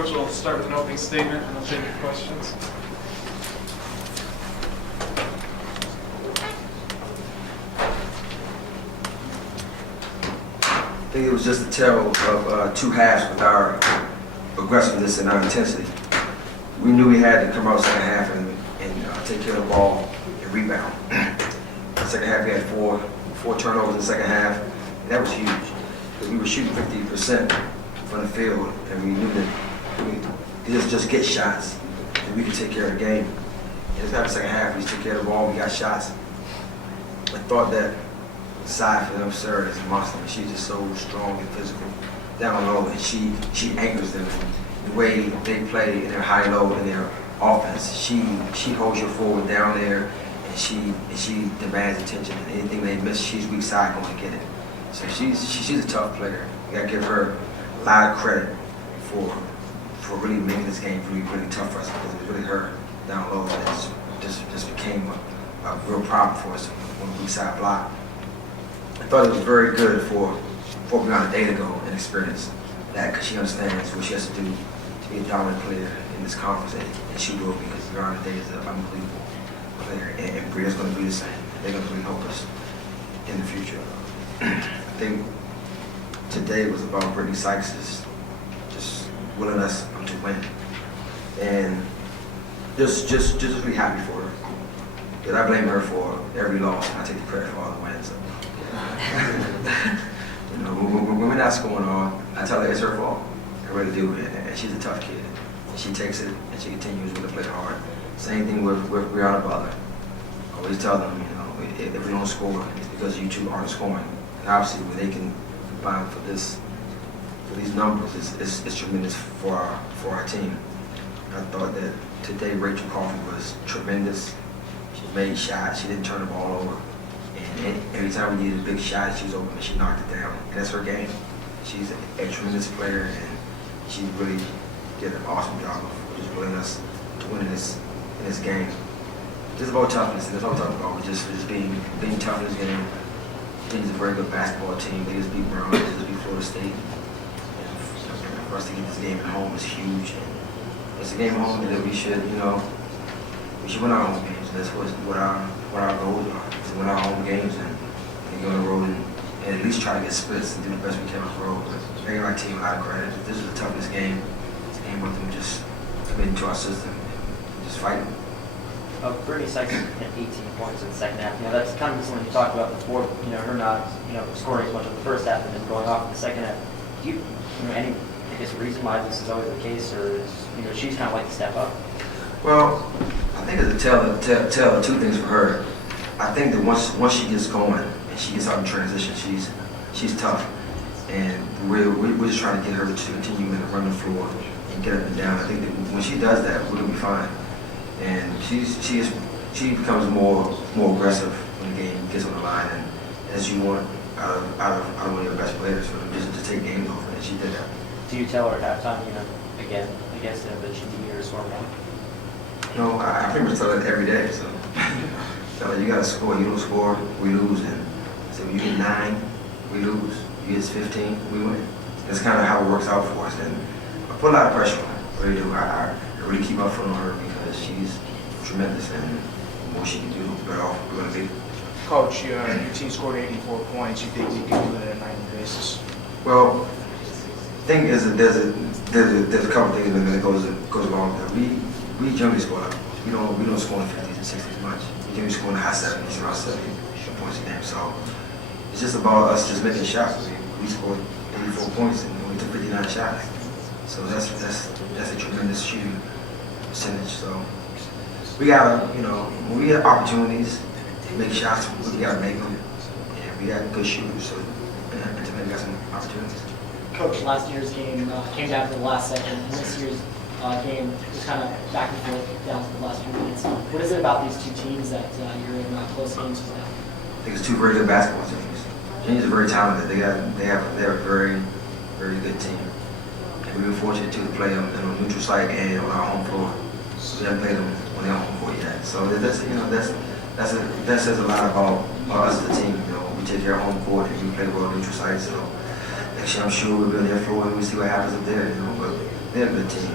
Coach will start with an opening statement, and I'll take your questions. I think it was just a tale of two halves with our aggressiveness and our intensity. We knew we had to come out second half and take care of the ball and rebound. The second half, we had four turnovers in the second half. And that was huge because we were shooting 50% from the field, and we knew that we just get shots and we could take care of the game. And this the second half, we took care of the ball, we got shots. I thought that side for them absurd as a monster. She's just so strong and physical down low, and she anchors them. The way they play in their high low and their offense, she holds your forward down there, and she demands attention. And anything they miss, she's weak side going to get it. So she's a tough player. You got to give her a lot of credit for really making this game really tough for us, because it was really her down low that just became a real problem for us on the weak side block. I thought it was very good for Brianna Day to go and experience that, because she understands what she has to do to be a dominant player in this conference, and she will, because Brianna Day is an unbelievable player, and Bria's going to be the same. They're going to really help us in the future. I think today was about Brittany Sykes just willing us to win, and just really happy for her. Because I blame her for every loss, and I take the credit for all the wins. You know, when we're not scoring on, I tell her it's her fault. I really do, and she's a tough kid. She takes it and she continues to play hard. Same thing with Brianna Butler. I always tell them, you know, if we don't score, it's because you two aren't scoring. And obviously, when they can combine for these numbers, it's tremendous for our team. I thought that today Rachel Coffey was tremendous. She made shots. She didn't turn the ball over. And every time we needed a big shot, she was open and she knocked it down. And that's her game. She's a tremendous player, and she really did an awesome job of just willing us to win in this game. Just about toughness, and that's what I'm talking about. Just being tough in this game. Virginia's a very good basketball team. They just beat Brown, they just beat Florida State. And for us to get this game at home is huge. It's a game at home that we should win our home games. And that's what our goals are. To win our home games and go on the road and at least try to get splits and do the best we can on the road. But giving our team a lot of credit. This is the toughest game. It's a game with them just committing to our system and just fighting. Brittany Sykes had 18 points in the second half. You know, that's kind of something you talked about before. You know, her not scoring as much in the first half and then going off in the second half. Do you know any reason why this is always the case, or is, she's kind of like to step up? Well, I think it's a tell of two things for her. I think that once she gets going and she gets out in transition, she's tough, and we're just trying to get her to continue to run the floor and get up and down. I think that when she does that, we're gonna be fine. And she becomes more aggressive when the game gets on the line, and as you want out of one of your best players, so just to take games over, and she did that. Do you tell her at halftime, again against them, that she needs to score more? No, I pretty much tell her every day. So tell her you gotta score. You don't score, we lose. And so when you get 9, we lose. You get 15, we win. That's kind of how it works out for us. And I put a lot of pressure on her. I really do. I really keep my foot on her because she's tremendous, and the more she can do, the better off we're gonna be. Coach, your team scored 84 points. You think you can do it on a nightly basis? Well, the thing is that there's a couple things that goes along with that. We generally score. We don't score in the 50s and 60s much. We generally score in the high 70s, around 70 points a game. So it's just about us just making shots. We scored 84 points and we took 59 shots. So that's a tremendous shooting percentage. So we gotta, when we have opportunities to make shots, we gotta make them. And we got good shooters, so and to make some opportunities. Coach, last year's game came down to the last second, and this year's game was kind of back and forth down to the last few minutes. What is it about these two teams that you're in close games with now? I think it's two very good basketball teams. Virginia's very talented. They have a very, very good team. And we've been fortunate to play them on a neutral site and on our home floor. We haven't played them on their home floor yet. So that says a lot about us as a team. We take care of home court and we play well on neutral sites. So next year I'm sure we'll be on their floor and we'll see what happens up there. But they're a good team.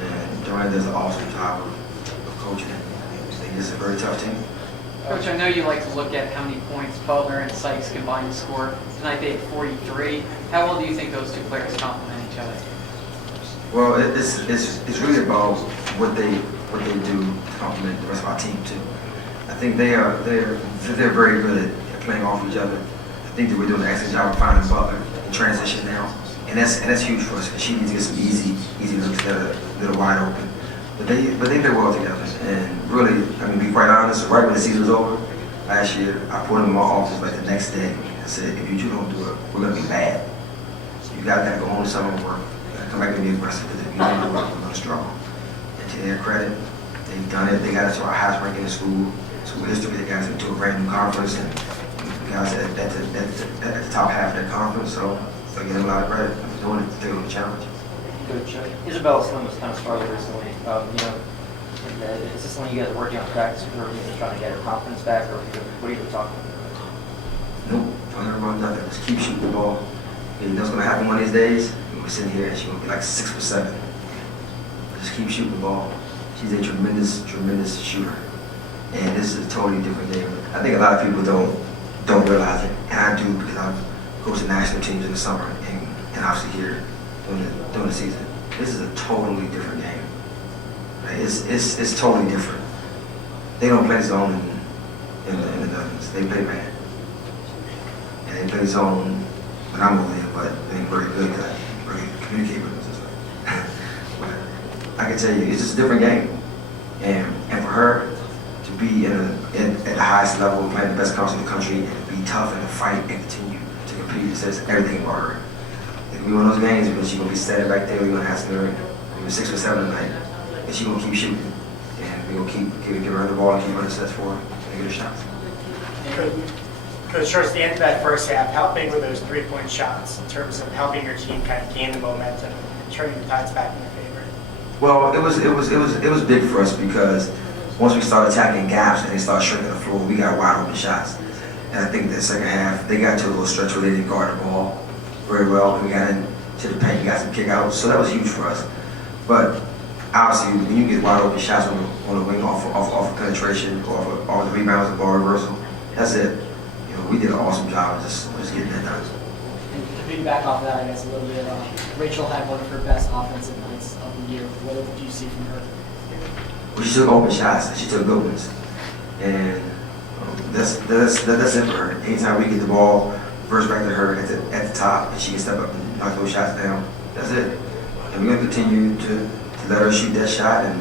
And Durant does an awesome job of coaching it. I think it's a very tough team. Coach, I know you like to look at how many points Butler and Sykes combined to score. Tonight they had 43. How well do you think those two players complement each other? Well, it's really about what they do to complement the rest of our team too. I think they're very good at playing off each other. I think that we're doing an excellent job of finding Butler in transition now, and that's huge for us because she needs to get some easy looks that are a little wide open. But they play well together, and really, I mean, to be quite honest, right when the season was over last year, I put them in my office like the next day. I said, if you two don't do it, we're gonna be bad. You gotta go home to summer work. You gotta come back and be aggressive because if you don't do it, we're gonna struggle. And to their credit, they've done it. They got us to our highest ranking in school history. They got us into a brand new conference, and we got us at the top half of that conference. So I give them a lot of credit for doing it, taking on the challenge. Coach, Isabella Slim was kind of started recently. Is this something you guys are working on practice with her, or just trying to get her confidence back, or what are you talking about? Nope, don't worry about nothing. Just keep shooting the ball. You know what's gonna happen one of these days? We're sitting here and she's gonna be like 6 for 7. Just keep shooting the ball. She's a tremendous shooter. And this is a totally different game. I think a lot of people don't realize it, and I do because I've coached the national teams in the summer and obviously here during the season. This is a totally different game. Right? It's totally different. They don't play zone in the Netherlands. They play man, and they play zone when I'm over there, but they ain't very good because I can't really communicate with them. But I can tell you, it's just a different game, and for her to be at the highest level, playing the best conference in the country, and to be tough and to fight and continue to compete, it says everything about her. If we win those games, because she's gonna be standing back there, we're gonna ask her, we're 6 or 7 tonight, and she's gonna keep shooting, and we're gonna keep give her the ball and keep her sets for her and get her shots. Coach, towards the end of that first half, how big were those three-point shots in terms of helping your team kind of gain the momentum and turning the tides back in their favor? Well, it was big for us because once we started attacking gaps and they started shrinking the floor, we got wide open shots. And I think the second half, they got to a little stretch where they didn't guard the ball very well. And we got into the paint, we got some kick outs, so that was huge for us. But obviously, when you get wide open shots on the wing off of penetration, off the rebounds, and ball reversal, that's it. You know, we did an awesome job of just getting that done. And to piggyback off that, I guess a little bit, Rachel had one of her best offensive nights of the year. What do you see from her? Well, she took open shots, and she took good ones. And that's it for her. Anytime we get the ball, first back to her at the top, and she can step up and knock those shots down, that's it. And we're going to continue to let her shoot that shot, and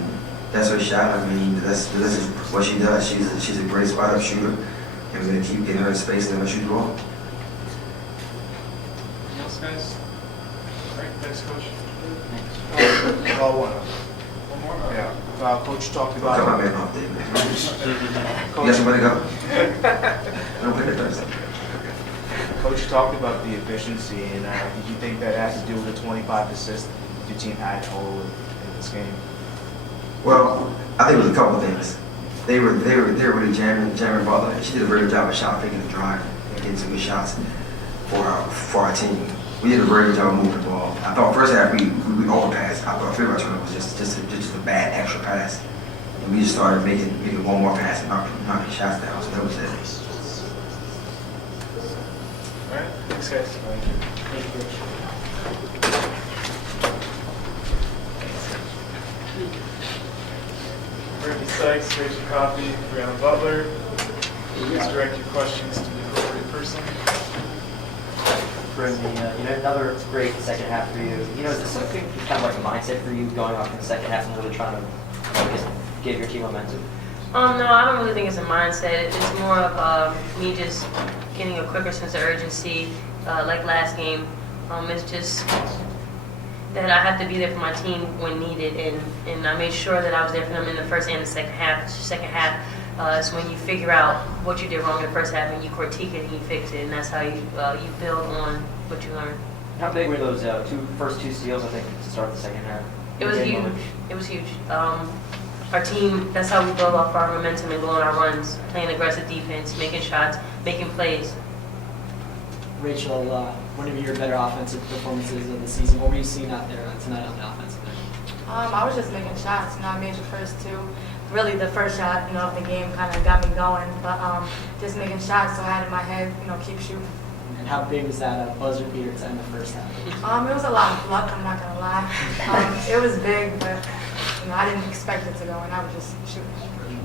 that's her shot. I mean, this is what she does. She's a great spot-up shooter, and we're going to keep getting her in space and let her shoot the ball. Anything else, guys? All right, thanks, Coach. One more? Yeah. Coach talked Cut my about. man off there, man. You got somebody to go? I don't play the Thursday. Coach talked about the efficiency, and did you think that has to do with the 25 assists your team had total in this game? Well, I think it was a couple of things. They were really jamming Butler, and she did a very good job of shot faking the drive and getting some good shots for our team. We did a very good job of moving the ball. I thought first half we overpassed. I thought field turnover was just a bad extra pass, and we just started making one more pass and knocking shots down. So that was it. All right, thanks, guys. Thank you, Coach. Brittany Sykes, Rachel Coffey, Brianna Butler. Please direct your questions to the appropriate person. Brittany, another great second half for you. Is this something kind of like a mindset for you going off in the second half and really trying to just give your team momentum? No, I don't really think it's a mindset. It's more of me just getting a quicker sense of urgency, like last game. It's just that I have to be there for my team when needed, and I made sure that I was there for them in the first and the second half. Second half is when you figure out what you did wrong in the first half and you critique it and you fix it, and that's how you build on what you learned. How big were those first two steals, I think, to start the second half? It was huge. It was huge. Our team, that's how we build off our momentum and go on our runs, playing aggressive defense, making shots, making plays. Rachel, one of your better offensive performances of the season. What were you seeing out there tonight on the offense? I was just making shots. I made the first two. Really, the first shot, of the game kind of got me going. But just making shots, so I had in my head, keep shooting. And how big was that buzzer beater to end the first half? It was a lot of luck. I'm not gonna lie. It was big, but I didn't expect it to go, and I was just shooting.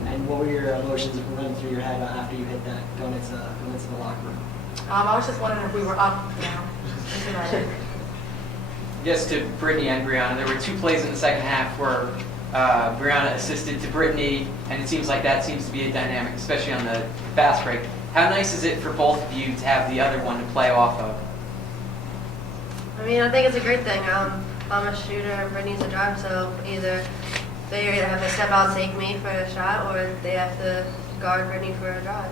And what were your emotions running through your head after you hit that, going into the locker room? I was just wondering if we were up, That's about it. Just to Brittany and Brianna, there were 2 plays in the second half where Brianna assisted to Brittany, and it seems like that seems to be a dynamic, especially on the fast break. How nice is it for both of you to have the other one to play off of? I mean, I think it's a great thing. I'm a shooter and Brittany's a driver, so they either have to step out and take me for a shot, or they have to guard Brittany for a drive.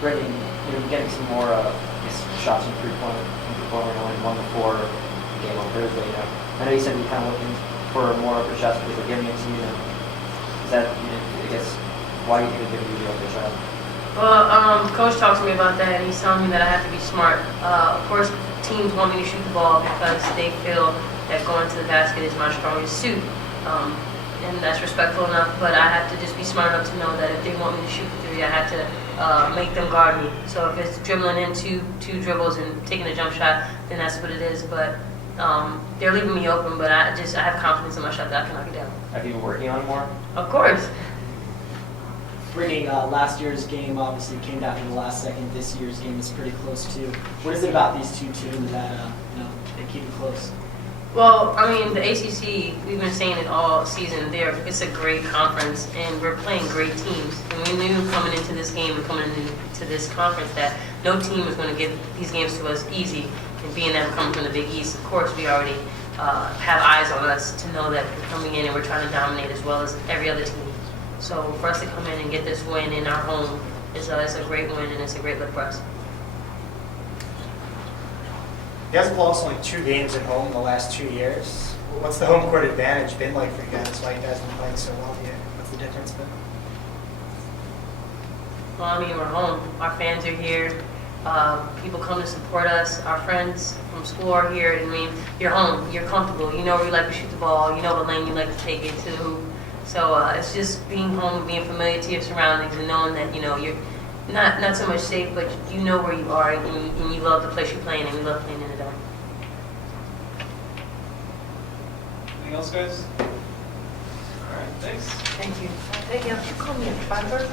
Brittany, you're getting some more shots from three-point range, one before the game on Thursday. I know you said you're kind of looking for more of your shots because they're giving it to you. Is that, I guess, why do you think they're giving you the other shot? Well, Coach talked to me about that, and he's telling me that I have to be smart. Of course, teams want me to shoot the ball because they feel that going to the basket is my strongest suit. And that's respectful enough, but I have to just be smart enough to know that if they want me to shoot the three, I have to make them guard me. So if it's dribbling in two dribbles and taking a jump shot, then that's what it is. But they're leaving me open, but I have confidence in my shot that I can knock it down. Have you been working on it more? Of course. Brittany, last year's game obviously came down to the last second. This year's game is pretty close too. What is it about these two teams that they keep it close? Well, I mean, the ACC, we've been saying it all season. It's a great conference, and we're playing great teams. And we knew coming into this game and coming into this conference that no team was going to get these games to us easy. And being that we're coming from the Big East, of course, we already have eyes on us to know that we're coming in and we're trying to dominate as well as every other team. So for us to come in and get this win in our home is a great win, and it's a great lift for us. You guys have lost only 2 games at home in the last 2 years. What's the home court advantage been like for you guys? Why you guys been playing so well here? What's the difference been? Well, I mean, we're home. Our fans are here. People come to support us. Our friends from school are here. I mean, you're home. You're comfortable. You know where you like to shoot the ball. You know what lane you like to take it to. So it's just being home, being familiar to your surroundings, and knowing that you're not so much safe, but you know where you are, and you love the place you're playing, and we love playing in the dome. Anything else, guys? All right, thanks. Thank you. Thank you. You call me a fiber?